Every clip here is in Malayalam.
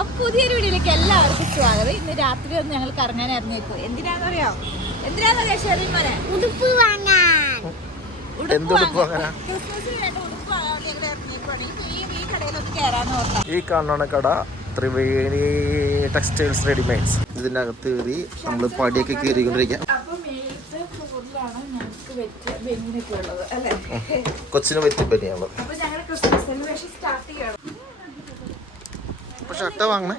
അപ്പൊ പുതിയൊരു വീഡിയോയിലേക്ക് എല്ലാവർക്കും സ്വാഗതം. ഇന്ന് രാത്രി ഒന്ന് ഞങ്ങൾ കറങ്ങാൻ ഇറങ്ങിയേക്കും. എന്തിനാന്നറിയാം ഷെറിമോനെ? ഉടുപ്പ് വാങ്ങാൻ. ക്രിസ്മസിന് വേണ്ട ഉടുപ്പ് വാങ്ങാൻ ഞങ്ങൾ ഇറങ്ങിയേക്കുവാണ്. ഈ കടയിലൊന്ന് കയറാന്ന് ഓർത്താ. ഈ കാണുന്ന കട ത്രിവേണി ടെക്സ്റ്റൈൽസ് റെഡിമെയ്ഡ്സ്. ഇതിനകത്ത് കയറി നമ്മൾ പടിയൊക്കെ കയറിക്കൊണ്ടിരിക്കാം. കൊച്ചിന് പറ്റിയ പനിയാണുള്ളത്. ഷർട്ട് വാങ്ങണേ.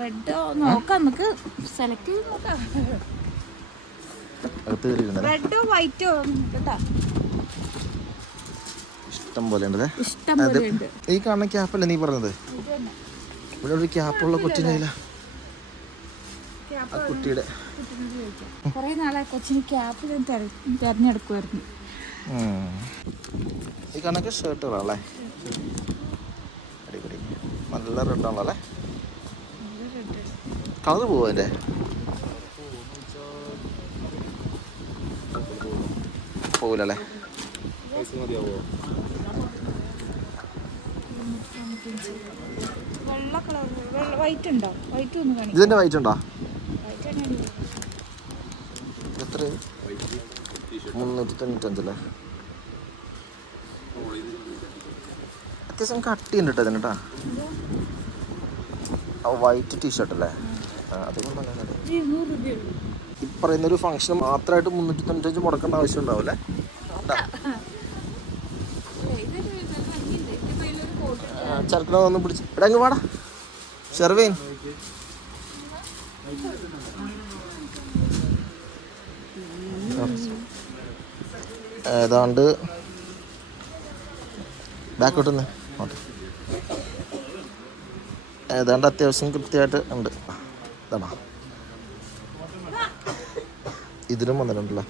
റെഡോ നോക്കാം, നമുക്ക് സെലക്ട് ചെയ്ത് നോക്കാം. റെഡോ വൈറ്റോ കേട്ടാ, ഇഷ്ടം പോലെ ഉണ്ട്. ഇഷ്ടം പോലെ ഉണ്ട്. ഈ കാണുന്ന ക്യാപ്പല്ലേ നീ പറഞ്ഞത്? ഇവിടെ ഒരു ക്യാപ്പുള്ള കൊച്ചിനില്ല. ആ കുട്ടിയുടെ കുറെ നാളെ കൊച്ചിന് ക്യാപ്പ് തെരഞ്ഞെടുക്കുമായിരുന്നു. ഈ കണക്ക് ഷർട്ടുകളല്ലേ, അടിപൊളി, നല്ല റെഡാണല്ലേ. കളർ പോവും അതിൻ്റെ. പോവില്ലല്ലേ? വെള്ള കളർ, വൈറ്റ് ഉണ്ടോ? വൈറ്റ് ഒന്ന് കാണിക്കും. ഇതിന്റെ വൈറ്റ് ഉണ്ടോ? എത്ര? 395 അത്യാവശ്യം കട്ടിയുണ്ട് കേട്ടോ ഇതിന്. കേട്ടോ വൈറ്റ് ടീഷർട്ട് അല്ലേ? ഈ പറയുന്നൊരു ഫംഗ്ഷൻ മാത്രമായിട്ട് 395 മുടക്കേണ്ട ആവശ്യം ഉണ്ടാവില്ലേ? ചെറുക്കനൊന്നും പിടിച്ച് ഇവിടെ അങ്ങ് പാടാ ഷെർവീൻ. ഏതാണ്ട് ബാക്കോട്ടൊന്ന് ഏതാണ്ട് അത്യാവശ്യം കൃത്യമായിട്ട് ഉണ്ട്. ഇതാണോ? ഇതിനും വന്നിട്ടുണ്ടല്ലോ.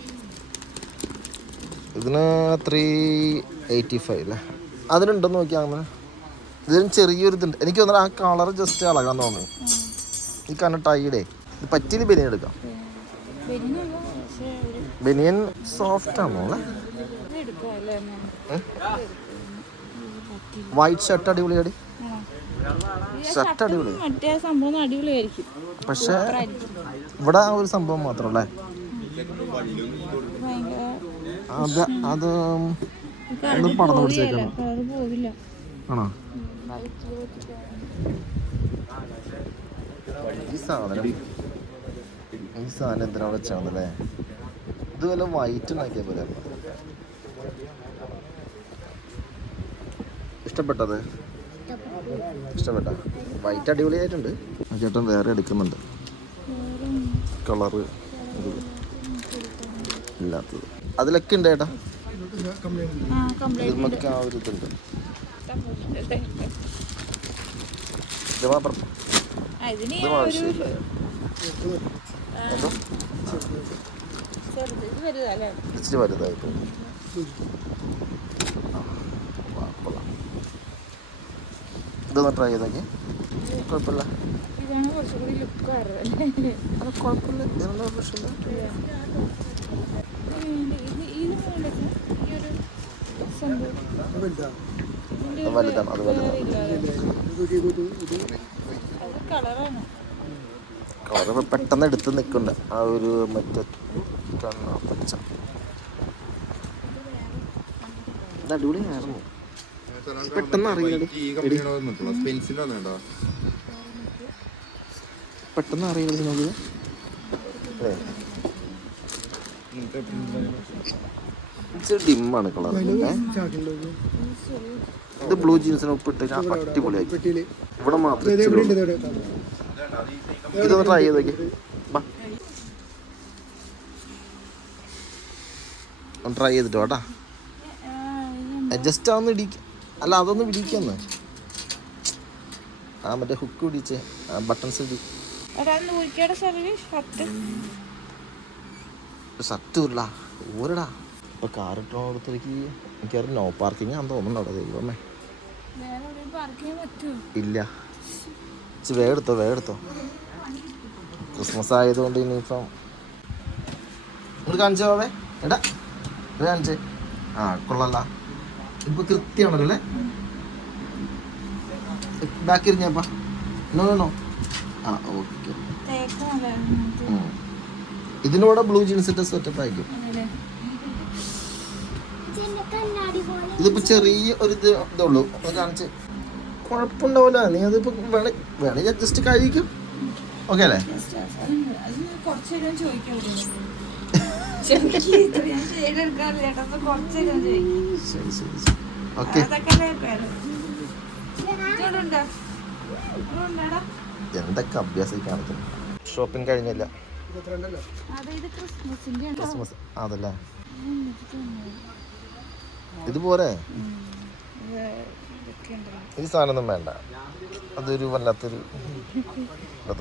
ഇതിന് 385 അല്ലേ? അതിനുണ്ടെന്ന് നോക്കിയാൽ അങ്ങനെ. ഇതിനും ചെറിയൊരു ഇതുണ്ട്. എനിക്ക് തോന്നുന്നു ആ കളർ ജസ്റ്റ് ഇളകാൻ തോന്നുന്നു. ഈ കാരണം ടൈഡേ ഇത് പറ്റിയില്ല. ബനിയൻ എടുക്കാം. ബനിയൻ സോഫ്റ്റ് ആണോ അല്ലേ? White shirt അടിപൊളിയാടി. ഷർട്ട് അടിപൊളിയായിരിക്കും. പക്ഷെ ഇവിടെ ആ ഒരു സംഭവം മാത്രമല്ലേ അത് ഒന്ന് പടന്നു പിടിച്ചേക്കണം. ആണോ? ഈ സാധനം എന്തിനാ വെച്ചാണല്ലേ? ഇത് വല്ല വൈറ്റ് ഉണ്ടാക്കിയാൽ പോലെ. ഇഷ്ടപ്പെട്ടത്? ഇഷ്ടപ്പെട്ട? വൈറ്റ് അടിപൊളിയായിട്ടുണ്ട്. ചേട്ടൻ വേറെ എടുക്കുന്നുണ്ട് കളറ് ഇല്ലാത്തത്. അതിലൊക്കെ ഉണ്ട് ചേട്ടാ. ഇതിലൊക്കെ ആ ഒരു ഇതുണ്ട്. ഇത് മാത്രം ആവശ്യമില്ല. ഇച്ചിരി വലുതായിട്ട് ഇതൊന്ന് ട്രൈ ചെയ്തോക്കി. കുഴപ്പമില്ല. അത് കുഴപ്പമില്ല. ഇതിനുള്ള പ്രശ്നമില്ല. വലുതാണ്. അത് കളറ് പെട്ടെന്ന് എടുത്ത് നിൽക്കണ്ട. ആ ഒരു മറ്റേ പച്ച ഇത് അടിപൊളിയായിരുന്നു. പെട്ടെന്ന് അറിയില്ല. പെട്ടെന്ന് അറിയില്ല നമുക്ക്. ഡിമ്മാണ് കളർ. ഇത് ബ്ലൂ ജീൻസിന് ഉപ്പിട്ട് അടിപൊളിയായി. ഇവിടെ മാത്രം ഇതൊന്ന് ട്രൈ ചെയ്ത് നോക്കി. ഒന്ന് ട്രൈ ചെയ്തിട്ടോ കേട്ടാ. ജസ്റ്റ് അതൊന്ന് ഇടിക്ക. അല്ല അതൊന്ന് പിടിക്കാന്ന്. ആ മറ്റേ ഹുക്ക് പിടിച്ചേ ബട്ടൺസ് ഇടി. ഷർട്ട് ഇല്ല ഊരടാ. ഇപ്പൊ കാറിട്ടോടത്തേക്ക് എനിക്കറിയാം നോ പാർക്കിംഗ് ആണെന്ന് തോന്നുന്നു അവിടെ. ദൈവമേ ഇല്ല. വേഗം എടുത്തോ. ക്രിസ്മസ് ആയതുകൊണ്ട് ഇനിയിപ്പം ഇങ്ങോട്ട് കാണിച്ചോ പോവേ. എടാ ഇത് കാണിച്ചേ. ആ കൊള്ളല്ല. ഇപ്പൊ കൃത്യമാണല്ലോ അല്ലേ? ബാക്കി എറിഞ്ഞപ്പാ. നോ ആ ഓക്കെ. തേക്ക് നല്ലതാണ്. ഇതിനോടെ ബ്ലൂ ജീൻസ് ഇട്ട് സെറ്റപ്പ് ആയിരിക്കും. ഇതിപ്പോ ചെറിയ ഒരു ഇതുള്ളൂ, അത് കാണിച്ച് കുഴപ്പമുണ്ടാവില്ല. നീ അതിപ്പോ വേണമെങ്കിൽ അഡ്ജസ്റ്റ് കഴിക്കും. ഓക്കെ അല്ലേ? ശരി ശരി ഓക്കെ. എന്തൊക്കെ അഭ്യാസം കാണിക്കുന്നു. ഷോപ്പിംഗ് കഴിഞ്ഞില്ല. ക്രിസ്മസ് അതല്ലേ ഇതുപോലെ ഈ സാധനമൊന്നും വേണ്ട. അതൊരു വല്ലാത്തൊരു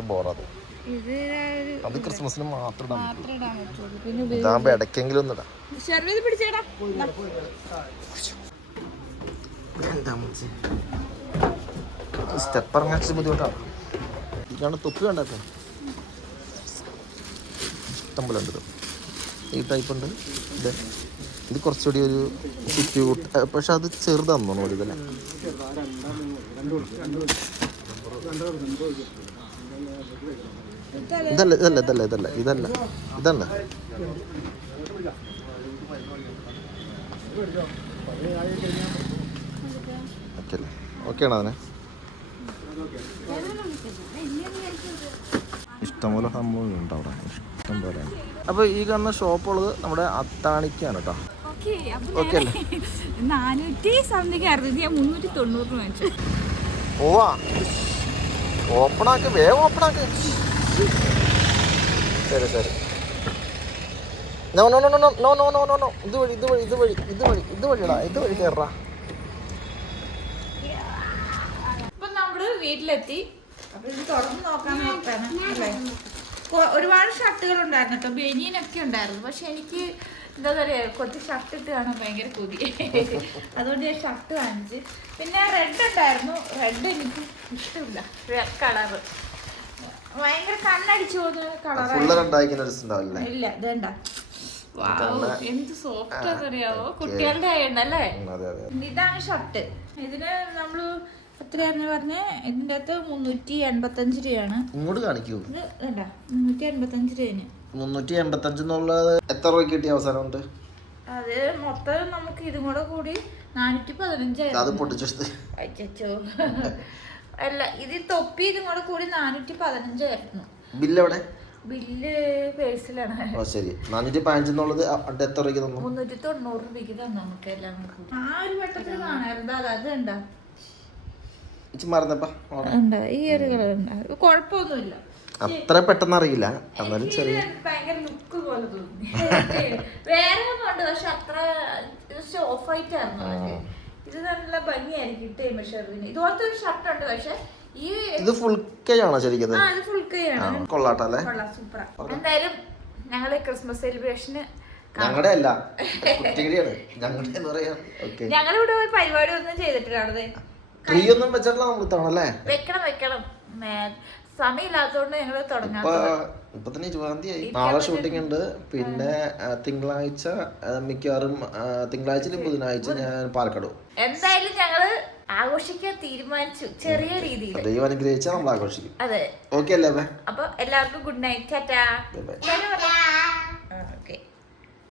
ബോറാത്. അത് ക്രിസ്മസിന് മാത്രം ഇടാൻ പറ്റും. ഇതാകുമ്പോ ഇടയ്ക്കെങ്കിലും ഒന്നും ഇടാം. സ്റ്റെപ്പ് ഇറങ്ങാൻ ബുദ്ധിമുട്ടാണ്. ഇതാണ് തൊപ്പി വേണ്ടത്. ഇഷ്ടംപോലെ ഉണ്ട്. ഈ ടൈപ്പ് ഉണ്ട്. ഇത് കുറച്ചുകൂടി ഒരു ക്യൂട്ട്, പക്ഷെ അത് ചെറുതാന്ന് തോന്നുന്നു. ഇതല്ലേ ഇതല്ല ഇതല്ല ഇതല്ല ഇതല്ല ഇതല്ല ഇതല്ല ഓക്കെ അല്ലേ? ഓക്കെ ആണോ അതിനെ? ഇഷ്ടംപോലെ സംഭവം ഉണ്ട് അവിടെ, ഇഷ്ടം പോലെ. അപ്പോൾ ഈ കാണുന്ന ഷോപ്പുള്ളത് നമ്മുടെ അത്താണിക്കാണ് കേട്ടോ. ഓക്കെ അല്ലേ? 400 സംതിങ് ആയിരുന്നു. ഞാൻ 390 വാങ്ങിച്ചു. ഓവാ ഓപ്പണാക്ക്, വേഗം ഓപ്പണാക്ക്. ശരി ശരി. No no no no no no no no no ഇതുവഴി ഇതുവഴി ഇതുവഴി ഇതുവഴി ഇതുവഴിടാ, ഇതുവഴി കയറാ. ഇപ്പൊ നമ്മള് വീട്ടിലെത്തി. അപ്പൊ ഇത് തുറന്ന് നോക്കാൻ നോക്കാണ് അല്ലേ. ഒരുപാട് ഷർട്ടുകൾ ഉണ്ടായിരുന്നു കേട്ടോ, ബനിയനൊക്കെ ഉണ്ടായിരുന്നു. പക്ഷെ എനിക്ക് എന്താ പറയുക, കുറച്ച് ഷർട്ട് ഇട്ട് കാണാൻ ഭയങ്കര കൊതി. അതുകൊണ്ട് ഞാൻ ഷർട്ട് വാങ്ങിച്ച്. പിന്നെ റെഡ് ഉണ്ടായിരുന്നു. റെഡ് എനിക്ക് ഇഷ്ടമില്ല. റെഡ് കളറ് ഭയങ്കര കണ്ണടിച്ചു പോകുന്ന കളറാണ്. ഇല്ല ഇതേണ്ട, എന്ത് സോഫ്റ്റ് ആണെന്നറിയാവോ, കുട്ടികളുടെ ആയണ്ടല്ലേ. ഇതാണ് ഷർട്ട്. ഇതിന് നമ്മള് എത്രയാന്ന് പറഞ്ഞേ, ഇതിന്റെ അകത്ത് 385 രൂപയാണ്. ഇങ്ങോട്ട് കാണിക്കൂ. ഇത് വേണ്ട, 385 രൂപന്. 385 എന്നുള്ളത് എത്ര രൂപ കിട്ടിയ അവസാനം ഉണ്ട്? അത് മൊത്തം നമുക്ക് ഇതും കൂടെ കൂടി 415. അത് പൊട്ടിച്ചെടുത്ത് അച്ചോ അല്ല, ഇത് തൊപ്പി ഇതും കൂടെ കൂടി 415 ആയിരുന്നു. ബില്ല് എവിടെ? ബില്ല് പേഴ്സിലാണ്. ഓ ശരി. 415 എന്നുള്ളത് എത്ര രൂപയ്ക്ക് തന്നു? 390 രൂപയ്ക്ക് തന്നു നമുക്ക് എല്ലാം. ആ ഒരു വട്ടത്തിൽ കാണാറുണ്ട്. അത് ഉണ്ടാ ഈ ഒരു കളർ ഉണ്ടാ, കുഴപ്പമൊന്നുമില്ല. അത്ര പെട്ടെന്ന് അറിയില്ല, എന്നാലും ചെറിയ ഭയങ്കര ലുക്ക് പോലെ തോന്നി. വേറെ ഉണ്ട്, പക്ഷെ അത്ര ഓഫ് ആയിട്ട് ആയിരുന്നു. ഇത് നല്ല ഭംഗിയായിരിക്കും ഇട്ടേ ഷർട്ടിന്. ഇതുപോലത്തെ ഒരു ഷർട്ട് ഉണ്ട്, പക്ഷെ ഈ ഇത് ഫുൾ കൈ ആണോ ശരിക്കും? ഇത് ഫുൾ കൈ ആണ്. കൊള്ളാട്ടല്ലേ? സൂപ്പറാ. എന്തായാലും ഞങ്ങള് ക്രിസ്മസ് സെലിബ്രേഷന് ഞങ്ങളുടെ അല്ല, ഞങ്ങളിവിടെ ഒരു പരിപാടി ഒന്നും ചെയ്തിട്ടില്ല. ട്രീ ഒന്നും വെച്ചിട്ടില്ല. നമ്മൾ തവണല്ലേ വെക്കണം സമയമില്ലാത്തതുകൊണ്ട് ഞങ്ങള് തുടങ്ങാം. ഇപ്പൊ തന്നെ 20-ാം തീയതി. നാളെ ഷൂട്ടിംഗ് ഉണ്ട്. പിന്നെ തിങ്കളാഴ്ച, മിക്കവാറും തിങ്കളാഴ്ച ബുധനാഴ്ച ഞാൻ പാലക്കാട് പോകും. എന്തായാലും ഞങ്ങള് ആഘോഷിക്കാൻ തീരുമാനിച്ചു, ചെറിയ രീതിയിൽ. ദൈവം അനുഗ്രഹിച്ചാൽ നമ്മൾ ആഘോഷിക്കും. അതെ, ഓക്കെ അല്ലേ? അപ്പൊ എല്ലാവർക്കും ഗുഡ് നൈറ്റ്, ടാറ്റാ.